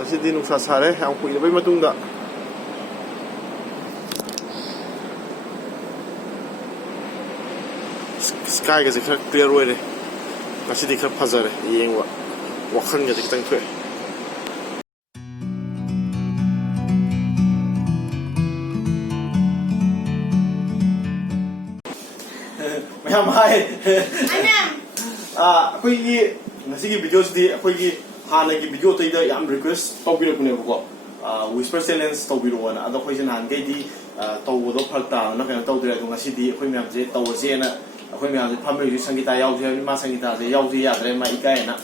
ngasi nungsa sare ang kuilabay matungda sky ga khar clear way re ngasi di khar phajare yengwa wakhan ga kitang thwe mayam hai akhoi ngasi gi videos di akhoi gi hana gi video tai da yam request tawbira kune ko whisper challenge tawbiro na ado khoi jin han gai di tawbo do phakta na kana tawdira do ngasi di akhoi myam je tawje na akhoi myam je phambe ju sangita yaw je ma sangita je yaw je ya dre ma ikai na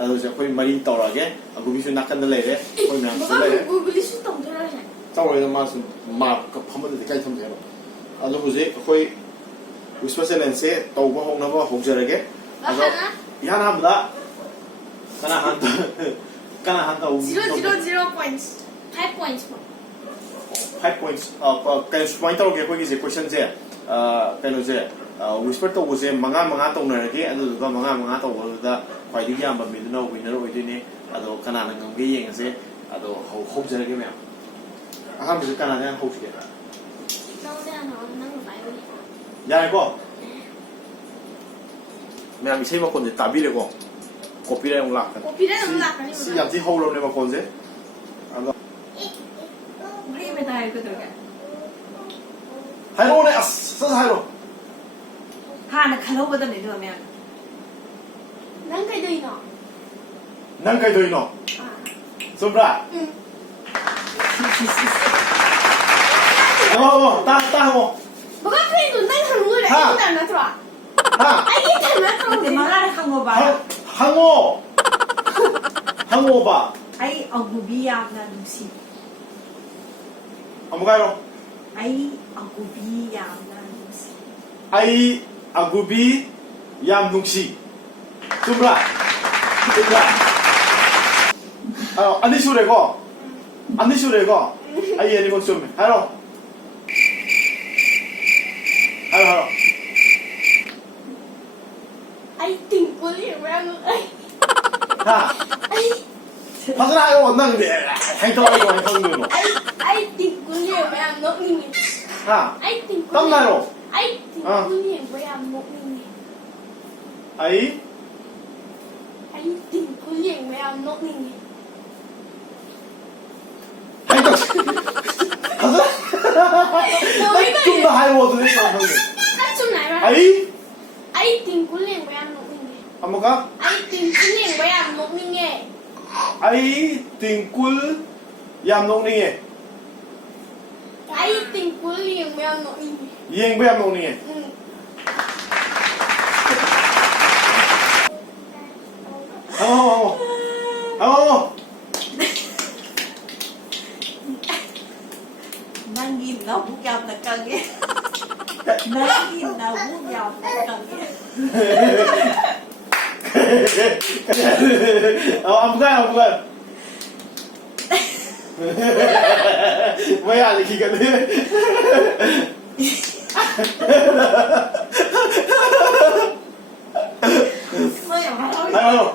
ado je akhoi mari tawra ge agubi su nakan da le re akhoi myam su le agubi su tawdira ja tawre ma su ma ka phambe de kai tham je ado huje akhoi whisper challenge se tawbo hong na ba hojare ado yan hamda kana hanta 0 points 5 points 5 points kan point tau ke koi je question je kan je whisper to je manga to na ke adu ga manga to da khwai di yam ba mi no winner oi di ne ado kana na ngam ge yeng se ado ho je ke me aham je kana na ho je no da no nang bai ya ko me am sei ma kon je tabi le ko copyright ông lạc si làm gì hâu lâu này mà còn gì mấy bên này cái được hai lô này sao hai lô ha nó khá lâu bây giờ này được mẹ nâng cái đuôi nó xong ra ta không bố các phi tụi nâng thằng người này không nó thôi anh ấy thằng nó không thì mà ra không có bà Hango ba? Ay agubi yam na nusi. Amo kayo? Ay agubi yam na nusi. Ay agubi yam nusi. Sumra. Ani sure ko? Ani sure ko? Ay ani mo sume. Hello. Hello. Ay tingkul yung ay. Ha. Pasal ayo nang de. Hai to ayo hai thong no. Ai tingkul yung em nok ni. Ha. Ai tingkul. Tam na ro. Ai tingkul yung em nok ni. Ai tingkul yung em nok ni. Hai to. Pasal. Tum na hai wo de sa thong. Tum na ra. Ai tingkul yung em nok ni. Amo ka? Ai tingkul yung em nok ni. Ai tingkul yam nok ni nge. Ai tingkul yung em nok ni. Yeng ba yam nok ni nge. Amo. Nangin na bukyaw na kage. Nangin na bukyaw na kage. Ông bukan. Mày ăn thì cái gì? Mày ăn thôi. Hello.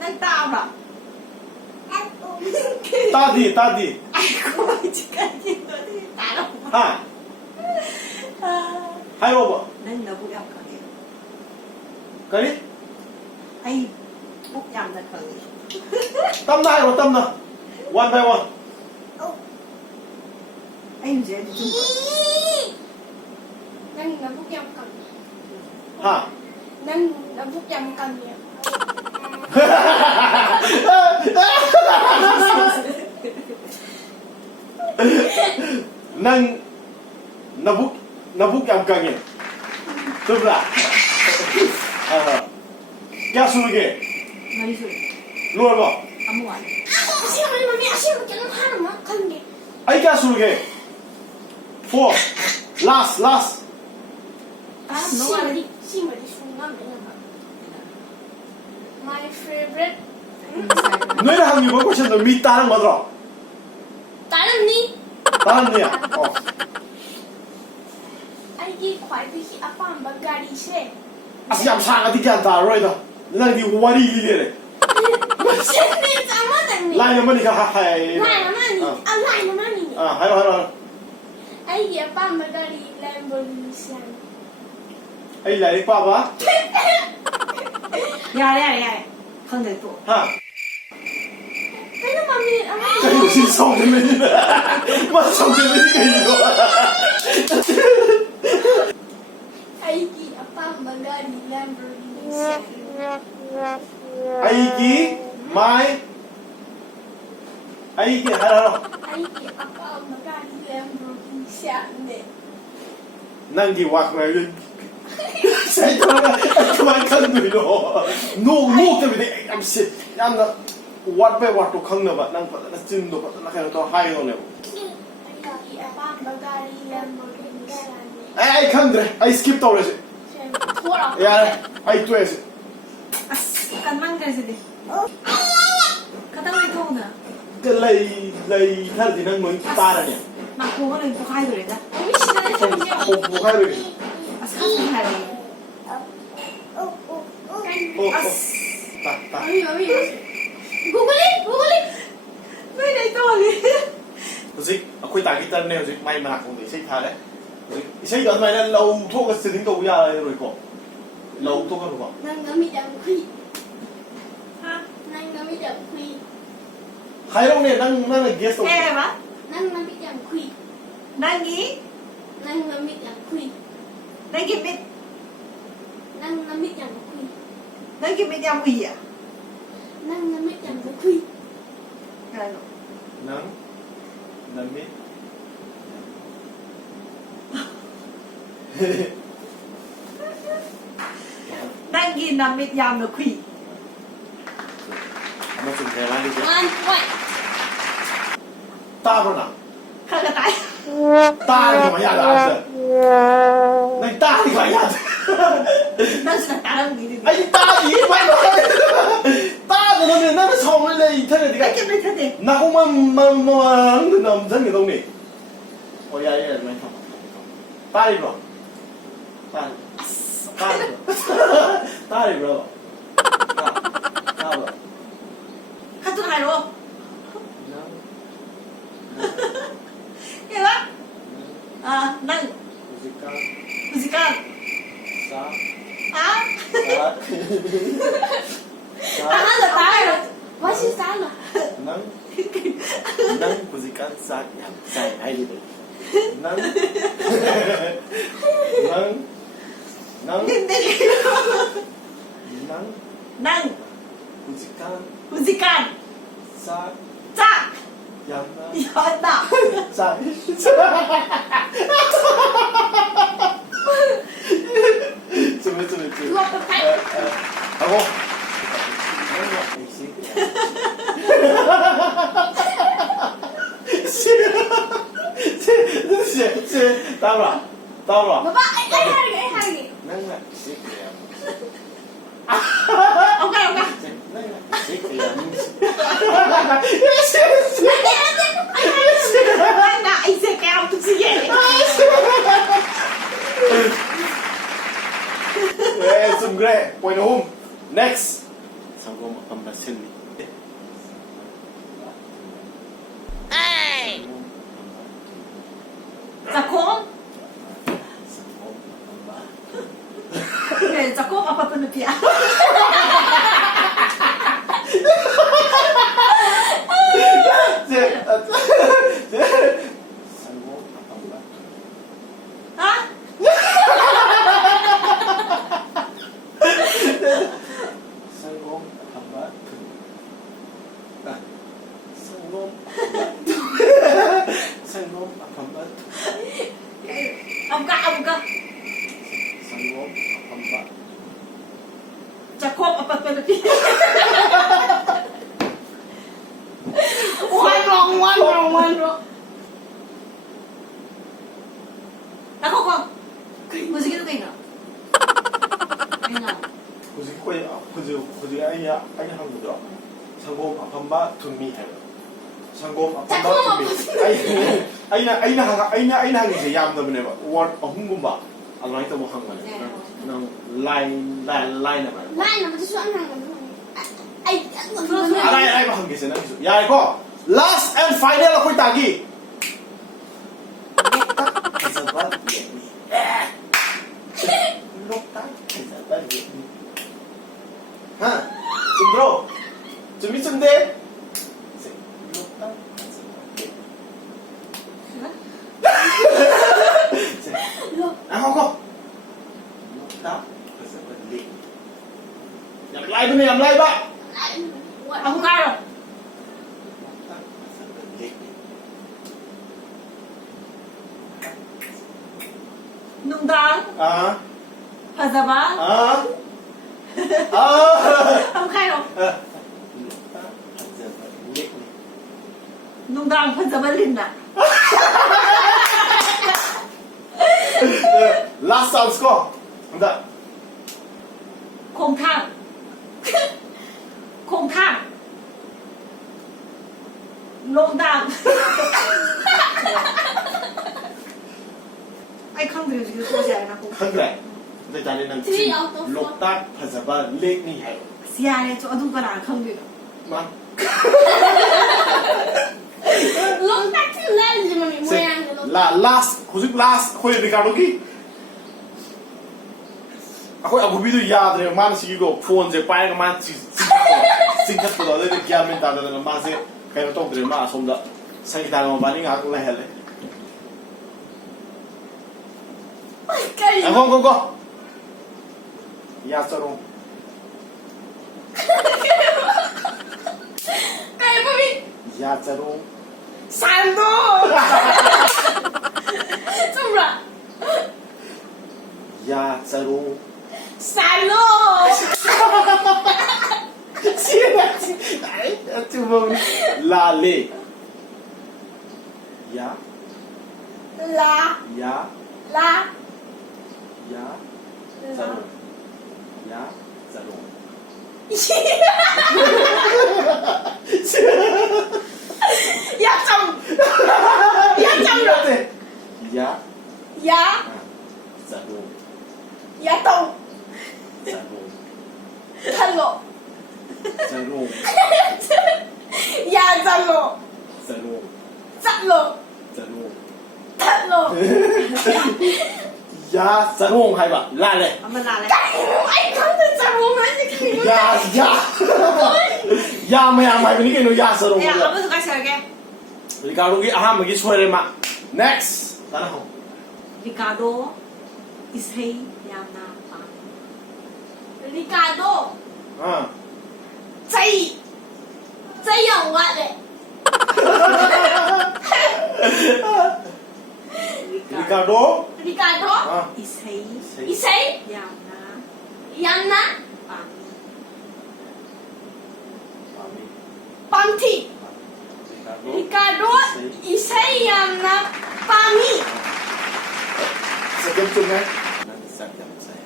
Nang tao ba? Tadi. Aku cakap gitu ni. Tahu. Ha. Hello ba? Nang na bukyaw kage. Kali? Ay bukyaw na kage. Tâm na. One by one. Ay hindi dito. Nang na bukyaw kage. Ha. Nang na bukyaw kage. Nang nabuk yang kangen. Coba. क्या सुन के? Mari suruh. Luar ba? Kamu ada. Asyik mami asyik jangan hana mak kange. Ay क्या सुन के? 4. Last. Simari sungan dengan. My favorite. 너희는 한 이번 question 미 따는 거더라. 다른 니? 다른 니야. 아이기 과일이 아빠 안 bagari se. 아직 ям 상아디 간 다, right? 나 이 와리 이래래. 무슨 일 잘못했니? line number นี่ก็ให้ line number นี่line number นี่ให้เราไอ้เหี้ยป้ามันก็รีแลมโบลิชันไอ้ไหนป้าวะ야야야 근데 또 ฮะไม่ต้องมามีอะไร这游戏送的没呢，妈送的没这个有啊。ไอ้เหี้ยป้ามันก็รีแลมโบลิชันไอ้กี่ไม่ไอ้กี่ฮัลโหลไอ้เหี้ยป้ามันก็รีแลมโบลิชันเนี่ยนั่งกี่วักเลยใช่ทำไมทำไมขั้นไม่รู้นูจะไม่ได้อันสิอันนั้นวัดไปวัดตัวข้างเนี่ยแบบนั่งปัดนั่งจิ้มตัวปัดนั่งแค่ตัวไฮตรงเนี่ยป้ามันก็รีแลมโบลิชันไอ้ขั้นเลยไอ้สกิปตัวเลยสิทั่วหรอไอ้ตัวสิ잠깐만 그러시네 가다가 이거는 ก็เลยท่านที่นั่งเหมือนตาเนี่ย 막 그거는 또 가야 되겠다 ไม่ใช่ได้ทำยังไงผมให้เลย 아 사진 가야 돼 โอ้ตาไม่กูก็เลยไม่ได้ตัวเลยรู้สึกคุยต่างกันเนี่ยรู้สึกไม่มาคงไม่ใช่ท่าเลยใช่ก่อนไหมเนี่ยเราทั่วกันสิ่งตัวยาอะไรรู้ก่อนเราทั่วกันรู้ก่อนนั่งก็มีแต่คุยนั่งก็มีแต่คุยใครลงเนี่ยนั่งในเกสต์ 에 봐? นั่งก็มีแต่คุย 난기 นั่งก็มีแต่คุย 난기 밑 นั่งก็มีแต่คุย 난기 밑 양위야 นั่งก็มีแต่คุย 그래요 นั่งมิด 난기 남밑 양의 퀴 มาถึงแค่ร้านนี้ มันป่วย ตาเป็นหนัง 가가 다 ตาที่มายาดาเสร็จในตาที่มายาด 난 진짜 다른 일이 ไอ้ตาอีกไปเลยตาตัวนี้นั่นชมเลยเท่านี้กัน 이렇게 밑에 นักมันนำฉันอยู่ตรงนี้โอ้ยยัยไม่ทำตาอีกหรอตาอีกหรอตา 카툰 하러 이거 아난 무지간 아ตาตาว่าชื่อตาเหรอ นั่งกุศิกันสักอย่างใส่ให้ดีเลยนั่ง근데 นั่ง 난 กุศิกัน 무지간 สัก 짝 อย่างนั้น 여다 ใส่จุ๊บจุ๊บจุ๊บ รวมกันไป เอาไอ้สิตามหรอ บ้าไอ้ฮาร์รี่นั่งแหละสิเดียว 오케이 นั่งแหละสิเดียว 나 이새끼 아무튼 얘เฮ้ยสุ่มเกรปวยนุ่ม next สังคมอัมบาซิน자콤 그래 자콤 아파트 늪이야 아? 아무가 자콤 아파트 늪이야 완롱 나 거거 무지개도 되나? 아니야 굳이 아니야 한국이라 상공 아판바 둠미 해 상공 아판바 둠미 아이나 하기지 얌더네 봐 원 홍군바 알라이 또 뭐한 거네 난 라인ไล่นะมันจะช่วยทางกันไอ้ 아라이 한개세 나 기수. 야 이거 last and final 아코이 따기. loktak kasabat yekni. loktak kasabat yekni. 하, 좀 들어. 좀 있는데. loktak kasabat yekni. Ako. loktak kasabat yekni. Yang lain ba ni? Yang lain ba? Aku karo. loktak kasabat yekni. Nungdang. Pazaba. Aku karo. loktak kasabat yekni. Nungdang pazaba linda. Last sounds ko. Handa. Kong thang. Kong thang. Nungdang. Ai không thì cứ thua chạy nó cũng. Không phải. Đây ta nên làm chi. loktak kasabat yekni hai. Xia này chỗ đúng cái nào không được. Man. loktak gì mà mình mua ăn được. La last, hujik last khoi Ricardo ki. Ako abu bidu yaad re man sigi go phone je pai ga man sing khat ko de kya men ta da ma se kai to dre ma som da sang ta ma bani nga ko la hele. Cái Go. Ya charo. cái mà mình Ya charo. sản đồ. Xong rồi. Ya charo. Sản đồ. Ai, tu vâng. La le. Ya. Là Ya. là Ya. Charo. Ya charo. dạ xong rồi. Ya. Dạ Charo. dạ tông Charo. thân lộ. Charo. Dạ thân lộ. Charo. Sắt lộ. Charo. Thân lộ. Ya charo hai ba. La le. Mình là này. Anh không thể chả muốn nói gì cả. Ya. Ya maya mai bini ke no ya charo. Nè, ông mới cái sợi game. Ricardo ki aham gi soire ma. Next. Tana ho. Ricardo is hay yamna pa. Ricardo Ah. chạy chạy dòng quá đấy. Ricardo. Ricardo Ah. Is hay Isay yamna Yanna pa. Ami. Pamti. Ricardo. Ricardo Isay Yanna Pami. Second chung hai. Nan sak yam sai.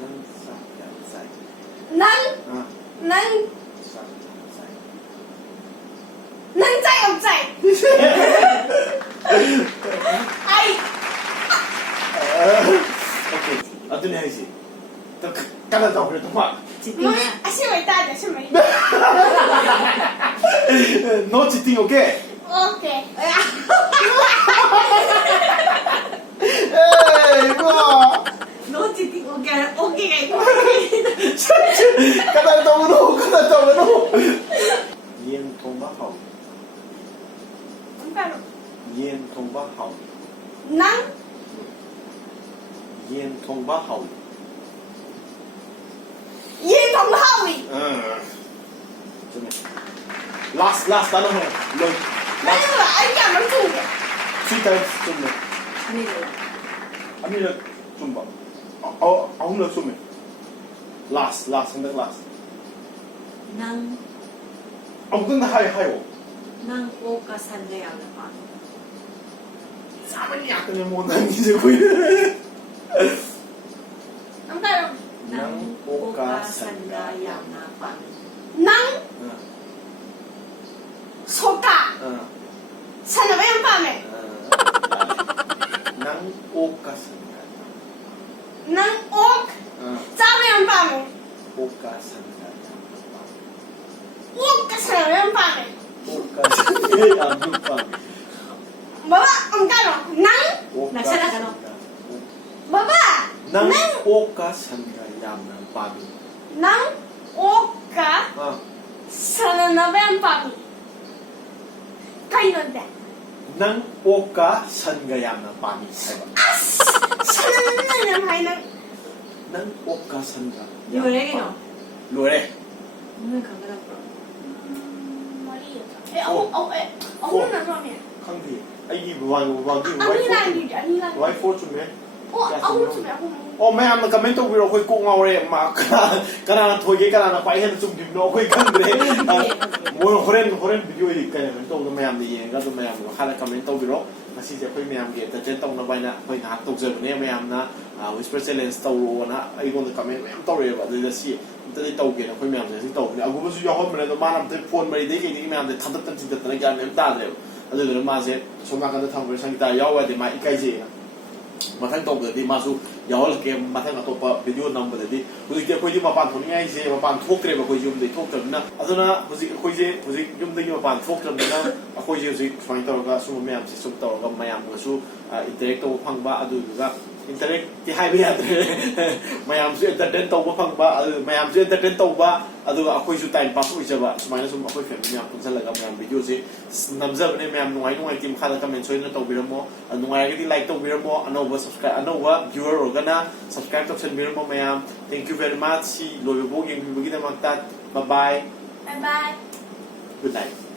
Nan sak yam sai. Nâng Ah. nâng Sak yam sai. nâng chạy ông chạy. Ai Okay. Atu ni hai si. Tak kala tau kena tempat. Chỉ nói tin à xin mày ta để xin mày. No cheating, okay? Ok. Hey, wow. nó chỉ tin ok cái Kata tahu dulu. Yen thong ba hao. Không phải đâu. Yen thong ba hao. Nâng Yen thong ba hao. Yên không hậu. Last, tano ho. Look. Đấy là anh cảm nó chủ. Three times chung ne. anh này Ami na chung ba. Ahum na chung ne. Last, hendak last. năng Ahum kan hai ho. năng ô cả sàn gaya là pa. Sama ni aku ni mau nangis je kui. Không phải đâu. Năng ô cả sàn gaya na pa. Nâng Soka Sana ba yung pame? Nang okas. Nang ok Sa ba yung pame? Okas. pame. Oka yamna pami. Baba, ang kano? Nang? Nagsala ka, no? Baba! Nang oka sanga yamna pami. Nang oka sana na ba ang pami? Kayo na. Nang oka sanga yamna pami. Sana na yan hay nang. Nang oka sanga. 요래, no? Lore. 오늘 가보다 봐. Maria. Ako na namin. Khangdi. Ai wagi Ani lang. why for chume. Ako sume ako. Oh mayam na comment to biro khoi ko ngawre ma kana thoge kana pai hen chum dibno khoi kangre. Mo horen video hi kana to no mayam ni yenga to mayam khala comment to biro ngasi je khoi mayam ge ta chen tong na bai na khoi na to je ne mayam na whisper challenge to ro na ai gon comment mayam to re ba de si tadi tau ke na khoi mayam je si to ni agu su yo hom ne to ma nam te phone mari de ke ni mayam de thadat tan tin tan ga nem ta de adu de ma je so ma kan de thang ber sang ta yaw wa de ma ikai je mathang tong de ma su yaw la ke mathang to pa video number de hu ke khoi di ma pan thon ngai je ma pan thok re ba khoi yum de thok tam na aduna hu khoi je yum de ma pan thok tam na khoi je hu swang to ga su mayam se sum to ga mayam ga su interact to phang ba adu ga interact ti hai ba de mayam su entertain to ba phang ba mayam su entertain to ba adu ga khoi su time pass ui je ba sumai na sum khoi family mayam pun la ga mayam video se namza ne mayam nuai tim khala comment soi na to bi mo nuai ga di like to bi mo anova subscribe anova viewer organa subscribe to chen bi mo mayam thank you very much si lo bo yeng bi gi da makta bye bye Bye bye. good night